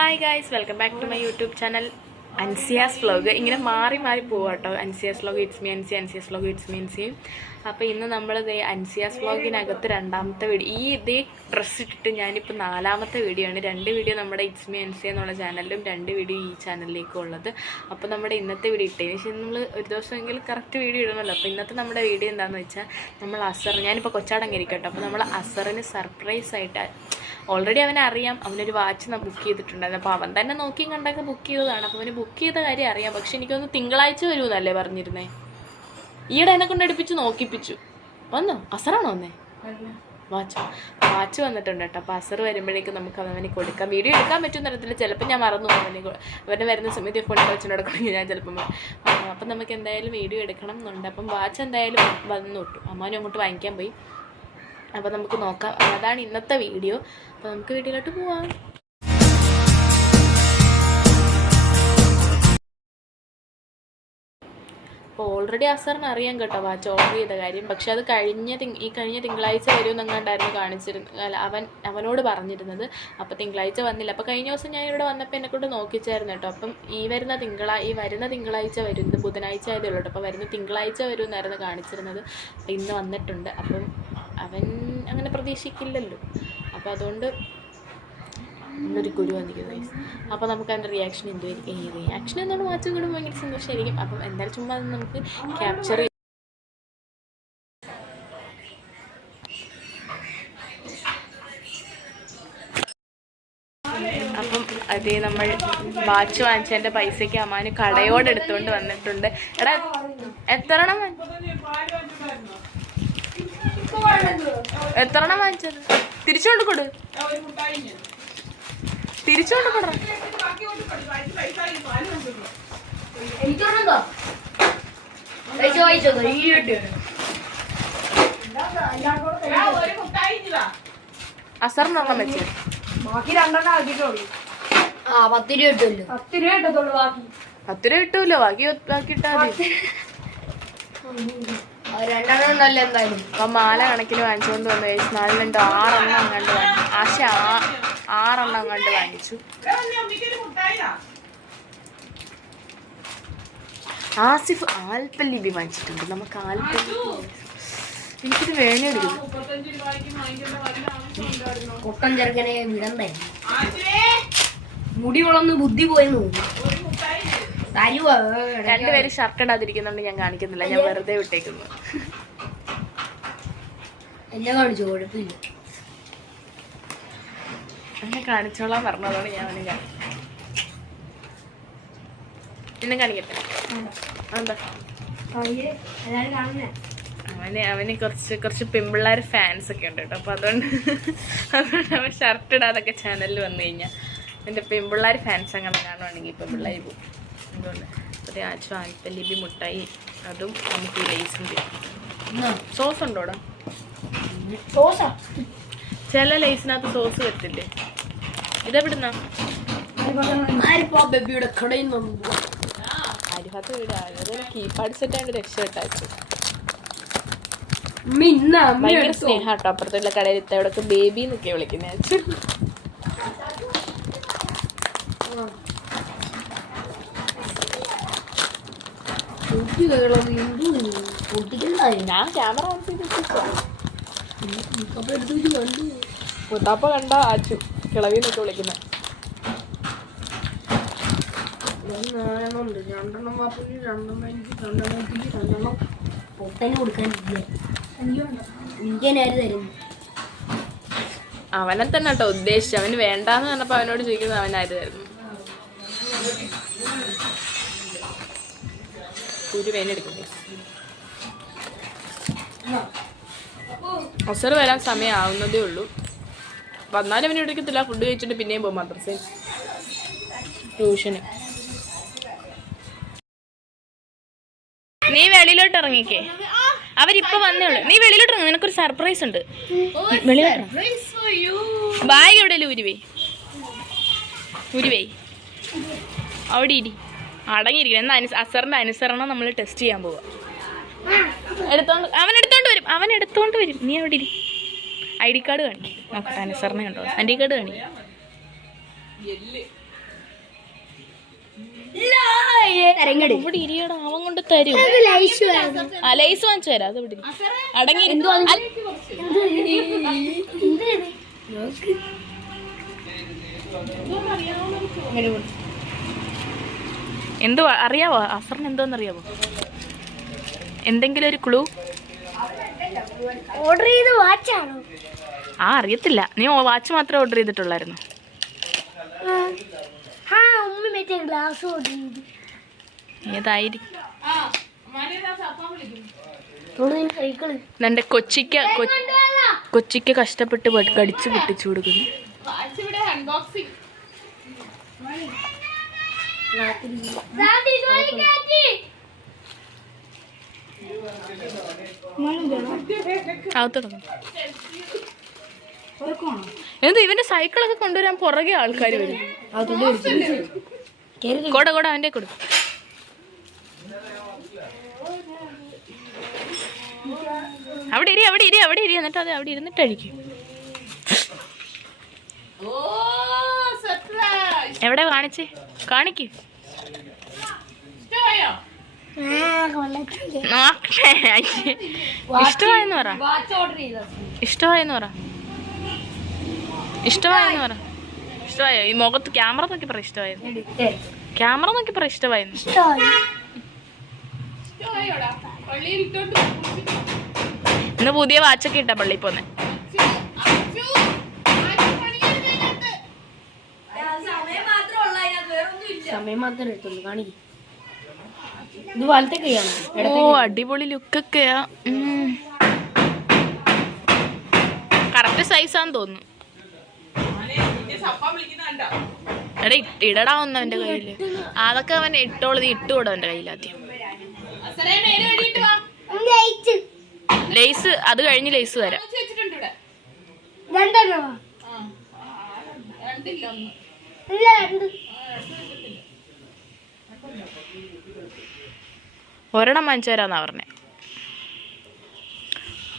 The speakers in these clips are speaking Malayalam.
Hi guys, welcome back to my YouTube channel Ansia's Vlog. ഇങ്ങനെ മാറി പോവാ കേട്ടോ. Ansia's Vlog, it's me Ansia, Ansia's Vlog, it's me Ansia. അപ്പോൾ ഇന്ന് നമ്മൾ Ansia's Vlogനകത്ത് രണ്ടാമത്തെ വീഡിയോ, ഇതേ ഡ്രസ്സ് ഇട്ടിട്ട് ഞാനിപ്പോൾ നാലാമത്തെ വീഡിയോ ആണ്. 2 വീഡിയോ നമ്മുടെ ഇറ്റ്സ് മീ അൻസിയ എന്നുള്ള ചാനലിലും 2 വീഡിയോ ഈ ചാനലിലേക്കും ഉള്ളത്. അപ്പോൾ നമ്മുടെ ഇന്നത്തെ വീഡിയോ ഇട്ടതിന് ശേഷം നമ്മൾ ഒരു ദിവസമെങ്കിലും കറക്റ്റ് വീഡിയോ ഇടണമല്ലോ. അപ്പോൾ ഇന്നത്തെ നമ്മുടെ വീഡിയോ എന്താണെന്ന് വെച്ചാൽ നമ്മൾ ഞാനിപ്പോൾ കൊച്ചാടങ്ങിരിക്കട്ടോ. അപ്പോൾ നമ്മൾ അസറിന് സർപ്രൈസ് ആയിട്ട് ഓൾറെഡി അവനെ അറിയാം, അവനൊരു വാച്ച് ബുക്ക് ചെയ്തിട്ടുണ്ടായിരുന്നു. അപ്പോൾ അവൻ തന്നെ നോക്കിയും കണ്ടൊക്കെ ബുക്ക് ചെയ്തതാണ്. അപ്പോൾ അവന് ബുക്ക് ചെയ്ത കാര്യം അറിയാം. പക്ഷെ എനിക്കൊന്ന് തിങ്കളാഴ്ച വരുമെന്നല്ലേ പറഞ്ഞിരുന്നേ. ഈയിടെ എന്നെ കൊണ്ട് അടുപ്പിച്ച് നോക്കിപ്പിച്ചു. വന്നോ? അസറാണോ വന്നേ? വാച്ച് വന്നിട്ടുണ്ട് കേട്ടോ. അപ്പോൾ അസർ വരുമ്പോഴേക്കും നമുക്ക് അവന് കൊടുക്കാം. വീഡിയോ എടുക്കാൻ പറ്റുന്ന തരത്തിൽ ചിലപ്പോൾ ഞാൻ മറന്നു പോകും. അവൻ്റെ വരുന്ന സമയത്ത് ഫോണിൽ വെച്ചിട്ട് നടക്കണമെങ്കിൽ ഞാൻ ചിലപ്പം. അപ്പം നമുക്ക് എന്തായാലും വീഡിയോ എടുക്കണം എന്നുണ്ട്. അപ്പം വാച്ച് എന്തായാലും വന്നു വിട്ടു. അമ്മാനും അങ്ങോട്ട് വാങ്ങിക്കാൻ പോയി. അപ്പോൾ നമുക്ക് നോക്കാം. അതാണ് ഇന്നത്തെ വീഡിയോ. അപ്പോൾ നമുക്ക് വീഡിയോയിലോട്ട് പോവാം. അപ്പോൾ ഓൾറെഡി അസറിന് അറിയാം കേട്ടോ വാച്ച് ഓർഡർ ചെയ്ത കാര്യം. പക്ഷെ അത് കഴിഞ്ഞ തിങ്കളാഴ്ച വരുമെന്നെങ്ങാണ്ടായിരുന്നു കാണിച്ചിരുന്നത്. അവനോട് പറഞ്ഞിരുന്നത്. അപ്പോൾ തിങ്കളാഴ്ച വന്നില്ല. അപ്പോൾ കഴിഞ്ഞ ദിവസം ഞാൻ ഇവിടെ വന്നപ്പോൾ എന്നെക്കൊണ്ട് നോക്കിച്ചായിരുന്നു കേട്ടോ. അപ്പം ഈ വരുന്ന തിങ്കളാഴ്ച വരുന്നത് ബുധനാഴ്ച ആയതേ ഉള്ളൂ. അപ്പോൾ വരുന്ന തിങ്കളാഴ്ച വരുമെന്നായിരുന്നു കാണിച്ചിരുന്നത്. അപ്പോൾ ഇന്ന് വന്നിട്ടുണ്ട്. അപ്പം അവൻ അങ്ങനെ പ്രതീക്ഷിക്കില്ലല്ലോ. അപ്പോൾ അതുകൊണ്ട് ഒരു കുരു വന്നിരിക്കുന്നു. അപ്പോൾ നമുക്ക് അതിൻ്റെ റിയാക്ഷൻ എന്തുമായിരിക്കും? ഈ റിയാക്ഷൻ എന്താണ് വാച്ച് കൂടെ ഭയങ്കര സന്തോഷമായിരിക്കും. അപ്പം എന്തായാലും ചുമ്മാ അത് നമുക്ക് ക്യാപ്ചർ ചെയ്യാം. അപ്പം അതേ നമ്മൾ വാച്ച് വാങ്ങിച്ചതിൻ്റെ പൈസയ്ക്ക് അമ്മാന് കടയോട് എടുത്തുകൊണ്ട് വന്നിട്ടുണ്ട്. എടാ എത്രണ്ണം വാങ്ങിച്ചത്? തിരിച്ചുകൊണ്ട് കൊടു. തിരിച്ചുകൊണ്ട് കൊടു. അസറിനെണ്ണം വെച്ച് 10 രൂപ കിട്ടൂല്ലോ. ബാക്കി ഇട്ടാ മതി. അപ്പം മാല കണക്കിന് വാങ്ങിച്ചുകൊണ്ട് വന്നു. 4 6 അങ്ങാണ്ട് വാങ്ങിച്ചു. 6 അങ്ങാണ്ട് വാങ്ങിച്ചു. ആസിഫ് ആൽപ്പല്ലിബി വാങ്ങിച്ചിട്ടുണ്ട്. നമുക്ക് ആൽപ്പല്ലി എനിക്കിത് വേണമായിരുന്നു. പൊട്ടൻ ചെറുക്കനെ വിടണ്ടേ? മുടി വളർന്ന് ബുദ്ധി പോയെന്ന് തരുവ. 2 പേര് ഷർട്ട് ഇടാതിരിക്കുന്നുണ്ട്. ഞാൻ കാണിക്കുന്നില്ല, ഞാൻ വെറുതെ വിട്ടേക്കുന്നു. എന്നെ കാണിച്ചു, കുഴപ്പമില്ല. എന്നെ കാണിച്ചോളാൻ പറഞ്ഞതോടെ ഞാൻ അവനെ എന്നെ കാണിക്കട്ടെ. എന്താ അവന് കുറച്ച് പെൺപിള്ളേർ ഫാൻസ് ഒക്കെ ഉണ്ട് കേട്ടോ. അപ്പോൾ അതുകൊണ്ട് അവൻ ഷർട്ട് ഇടാതൊക്കെ ചാനലിൽ വന്നു കഴിഞ്ഞാൽ എൻ്റെ പെൺപിള്ളേർ ഫാൻസ് അങ്ങനെ കാണുവാണെങ്കിൽ പെൺപിള്ളേർ പോകും. അതുകൊണ്ട് ഒരു ആൽപ്പല്ലിബി മുട്ടായി, അതും നമുക്ക് ലേസും സോസ് ഉണ്ടോടാ? ചില ലേസിനകത്ത് സോസ് വെച്ചില്ലേ? ഇതെവിടുന്നാ? അരിഫത്ത് വീട്. അതൊരു കീപാഡ് സെറ്റായിട്ട് രക്ഷപ്പെട്ടാച്ചു. ഭയങ്കര സ്നേഹാട്ടോ. അപ്പുറത്തുള്ള കടയിൽ ഇത്തവിടൊക്കെ ബേബി എന്നൊക്കെ വിളിക്കുന്ന അച്ഛൻ. ഞാൻ ക്യാമറ ഓൺ ചെയ്തിട്ട് മുത്താപ്പ കണ്ട ആച്ചു കിളവിന്നൊക്കെ വിളിക്കുന്ന. അവനെ തന്നെ കേട്ടോ ഉദ്ദേശിച്ചു. അവന് വേണ്ടാന്ന് പറഞ്ഞപ്പോ അവനോട് ചോദിക്കുന്നത് അവനായിരുന്നു. ഒരു വേനെടുക്കണ്ടേ? അസർ വരാൻ സമയം ആവുന്നതേ ഉള്ളൂ. വന്നാലും അവന് എടുക്കത്തില്ല. ഫുഡ് കഴിച്ചിട്ട് പിന്നെയും പോകും മദ്രസയിൽ ട്യൂഷന്. നീ വെളിയിലോട്ട് ഇറങ്ങിക്കേ. അവരിപ്പൊ വന്നേ ഉള്ളു. നീ വെളിയിലോട്ട് ഇറങ്ങി, നിനക്കൊരു സർപ്രൈസ് ഉണ്ട്. ബാഗ് എവിടെയല്ലേ? ഉരുവേ അവിടെ ഇരി. അടങ്ങിയിരിക്കണം. എന്നാൽ അസറിന്റെ അനുസരണം നമ്മൾ ടെസ്റ്റ് ചെയ്യാൻ പോവാ. അവൻ എടുത്തോണ്ട് വരും. നീ അവിടെ ഇരി. ID കാർഡ് കാണിക്കും. നോക്കട്ടെ അനുസരണ ഉണ്ടോ. ID കാർഡ് കാണിക്കും. തരങ്ങട് ഇവിടെ ഇരിയടാ, അവൻ കൊണ്ട് തരൂ. ആ ലൈസ് വാങ്ങിച്ചു തരാം. അത് ഇവിടെ അടങ്ങി. എന്തോ അറിയാവോ അസറിന് എന്തോന്നറിയാവോ? എന്തെങ്കിലും ഒരു ക്ലൂ? ഓർഡർ ചെയ്ത് വാച്ചാണോ? ആ അറിയത്തില്ല. നീ വാച്ച് മാത്രമേ ഓർഡർ ചെയ്തിട്ടുള്ളായിരുന്നു. ഗ്ലാസ് ഓർഡർ ചെയ്തു. ഏതായിരിക്കും? എന്റെ കൊച്ചിക്ക് കഷ്ടപ്പെട്ട് കടിച്ചു പൊട്ടിച്ചു കൊടുക്കുന്നു. എന്ത് ഇവന്റെ സൈക്കിളൊക്കെ കൊണ്ടുവരാൻ പുറകെ ആൾക്കാർ വരും. കൊട അവന്റെ കൊടു. അവിടെ ഇരി എന്നിട്ട് അത് അവിടെ ഇരുന്നിട്ട് അഴിക്കും. എവിടെ കാണിക്ക്. ഇഷ്ടമായെന്ന് പറ. ഇഷ്ടമായോ? ഈ മുഖത്ത് ക്യാമറ നോക്കി പറ. ഇഷ്ടമായെന്ന്. ഇന്ന് പുതിയ വാച്ചൊക്കെ ഇട്ടാ പള്ളിയിൽ പോന്നെ. സമയം മാത്രമേ എടുത്തുള്ളൂ. കാണിക്കും. ഇത് വലത്തെ കൈയാണ്. ഓ അടിപൊളി ലുക്കൊക്കെയാ. കറക്റ്റ് സൈസാന്ന് തോന്നുന്നു. എടാ ഇടടാ ഒന്ന് അവന്റെ കയ്യില്. അതൊക്കെ അവൻ ഇട്ടോളൂ. നീ ഇട്ടുകൂടാ അവന്റെ കയ്യിൽ ആദ്യം. ലേസ് അത് കഴിഞ്ഞ് ലേസ് തരാം. ഒരെണ്ണം വാങ്ങിച്ചു തരാന്നാ പറഞ്ഞേ.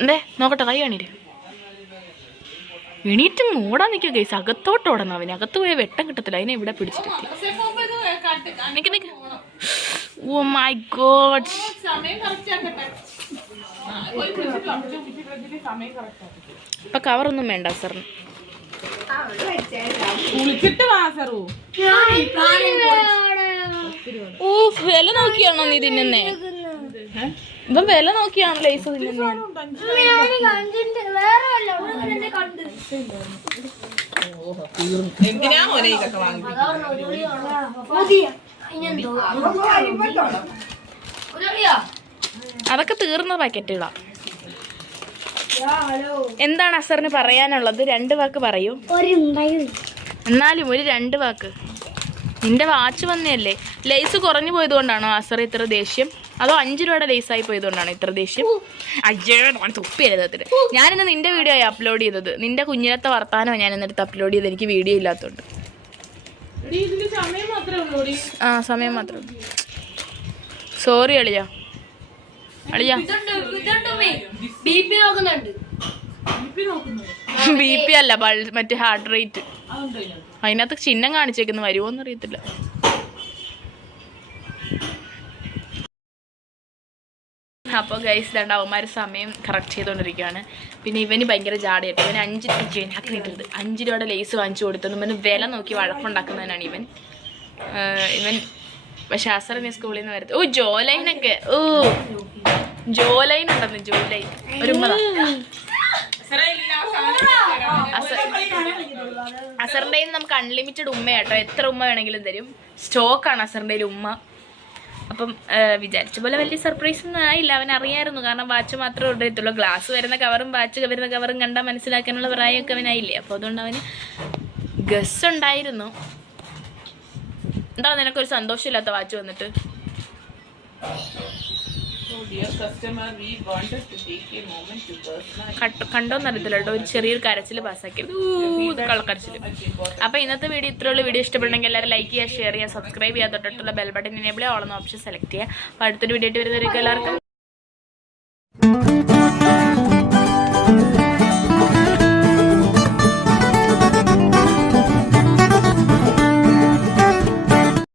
എന്തേ നോക്കട്ടെ, കൈ കാണിര്. എണീറ്റ് ഓടാൻ നിൽക്കുക ഗൈസ്. അകത്തോട്ട് ഓടണം. അവന് അകത്ത് പോയ വെട്ടം കിട്ടത്തില്ല. അതിനെ ഇവിടെ പിടിച്ചിട്ട്. Oh my god. ഇപ്പൊ കവറൊന്നും വേണ്ട സാറിന്. ഓ വില നോക്കിയാണോ നീ തിന്നുന്നേ? ഇപ്പം വില നോക്കിയാണോ ലൈസ് തിന്നുന്നേ? അതൊക്കെ തീർന്ന പാക്കറ്റുകളാ. എന്താണ് അസറിന് പറയാനുള്ളത്? 2 വാക്ക് പറയൂ. എന്നാലും ഒരു 2 വാക്ക്. നിന്റെ വാച്ച് വന്നതല്ലേ. ലേസ് കുറഞ്ഞു പോയത് കൊണ്ടാണോ അസർ ഇത്ര ദേഷ്യം? അതോ 5 രൂപയുടെ ലേസായി പോയതുകൊണ്ടാണോ ഇത്ര ദേഷ്യം? തുപ്പിയതിൽ ഞാനിന്ന് നിന്റെ വീഡിയോ ആയി അപ്ലോഡ് ചെയ്തത്. നിന്റെ കുഞ്ഞിനത്തെ വർത്താനമാണ് ഞാൻ എന്നിട്ട് അപ്ലോഡ് ചെയ്തത്. എനിക്ക് വീഡിയോ ഇല്ലാത്തതുകൊണ്ട്. ആ സമയം മാത്രമേ ഉള്ളൂ. സോറി അളിയാ. ബി പി അല്ല, മറ്റേ ഹാർട്ട് റേറ്റ്. അതിനകത്ത് ചിഹ്നം കാണിച്ചേക്കുന്നു. വരുമോന്ന് അറിയത്തില്ല. അപ്പോൾ ഗൈസ് അവന്മാർ സമയം കറക്റ്റ് ചെയ്തുകൊണ്ടിരിക്കുകയാണ്. പിന്നെ ഇവന് ഭയങ്കര ജാടയായിട്ട്. ഇവന് 5 രൂപയുടെ ലേസ് വാങ്ങിച്ചു കൊടുത്തത്. ഇവന് വില നോക്കി വഴക്കുണ്ടാക്കുന്നതിനാണ് ഇവൻ. പക്ഷെ അസറിന് സ്കൂളിൽ നിന്ന് വരത്ത്. ഓ ജോലൈനൊക്കെ. ഓ ജോലൈൻ ഉണ്ടെന്ന്. ജോലൈൻ ഒരു അസറിൻ്റെ നമുക്ക് അൺലിമിറ്റഡ് ഉമ്മയാട്ടോ. എത്ര ഉമ്മ വേണമെങ്കിലും തരും. സ്റ്റോക്കാണ് അസറിൻ്റെ ഉമ്മ. അപ്പം വിചാരിച്ച പോലെ വലിയ സർപ്രൈസ് ഒന്നും ആയില്ല. അവൻ അറിയായിരുന്നു. കാരണം വാച്ച് മാത്രമേ ഓർഡർ ചെയ്യത്തുള്ളൂ. ഗ്ലാസ് വരുന്ന കവറും വാച്ച് വരുന്ന കവറും കണ്ടാൽ മനസ്സിലാക്കാനുള്ള പ്രായമൊക്കെ അവനായില്ലേ. അപ്പോൾ അതുകൊണ്ട് അവന് ഗസ് ഉണ്ടായിരുന്നു. എന്താ നിനക്കൊരു സന്തോഷമില്ലാത്ത വാച്ച് വന്നിട്ട്? കണ്ടോന്നറിയത്തില്ല കേട്ടോ. ഒരു ചെറിയൊരു കരച്ചിൽ പാസ്സാക്കിയത്. കളക്കരച്ചിൽ. അപ്പൊ ഇന്നത്തെ വീഡിയോ ഇത്രയുള്ള. വീഡിയോ ഇഷ്ടപ്പെടണമെങ്കിൽ എല്ലാവരും ലൈക്ക് ചെയ്യുക, ഷെയർ ചെയ്യുക, സബ്സ്ക്രൈബ് ചെയ്യുക, തൊട്ടിട്ടുള്ള ബെൽ ബട്ടൺ എനേബിൾ ഓൾ എന്ന ഓപ്ഷൻ സെലക്ട് ചെയ്യുക. അപ്പോൾ അടുത്തൊരു വീഡിയോ ആയിട്ട് വരുന്നവർക്ക് എല്ലാവർക്കും